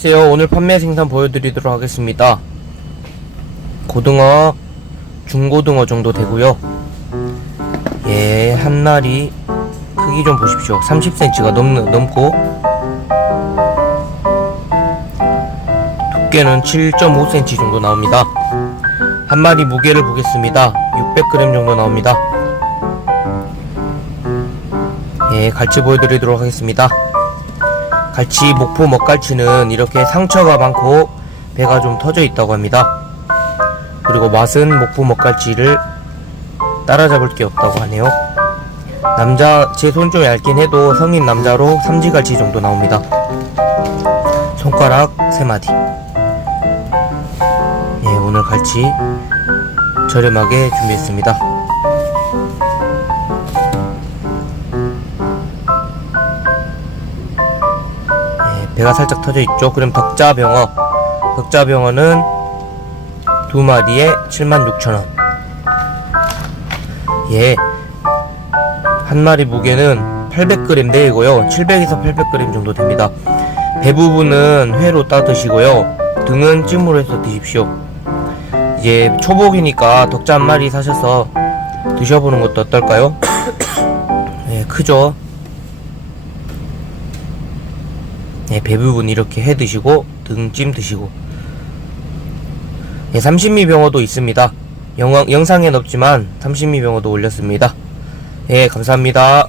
안녕하세요. 오늘 판매 생산 보여드리도록 하겠습니다. 고등어, 중고등어 정도 되고요. 예, 한 날이 크기 좀 보십시오. 30cm가 넘, 넘고 두께는 7.5cm 정도 나옵니다. 한 마리 무게를 보겠습니다. 600g 정도 나옵니다. 예, 갈치 보여드리도록 하겠습니다. 갈치, 목포 먹갈치는 이렇게 상처가 많고 배가 좀 터져 있다고 합니다. 그리고 맛은 목포 먹갈치를 따라잡을 게 없다고 하네요. 남자, 제 손 좀 얇긴 해도 성인 남자로 삼지갈치 정도 나옵니다. 손가락 3마디. 예, 오늘 갈치 저렴하게 준비했습니다. 배가 살짝 터져 있죠. 그럼 덕자병어. 덕자병어는 두 마리에 76,000원. 예. 한 마리 무게는 800g 내고요. 700에서 800g 정도 됩니다. 배 부분은 회로 따 드시고요. 등은 찜으로 해서 드십시오. 이제 초복이니까 덕자 한 마리 사셔서 드셔보는 것도 어떨까요? 예, 크죠? 예, 배 부분 이렇게 해 드시고 등찜 드시고 예, 30미 병어도 있습니다. 영상, 영상엔 없지만 30미 병어도 올렸습니다. 예, 감사합니다.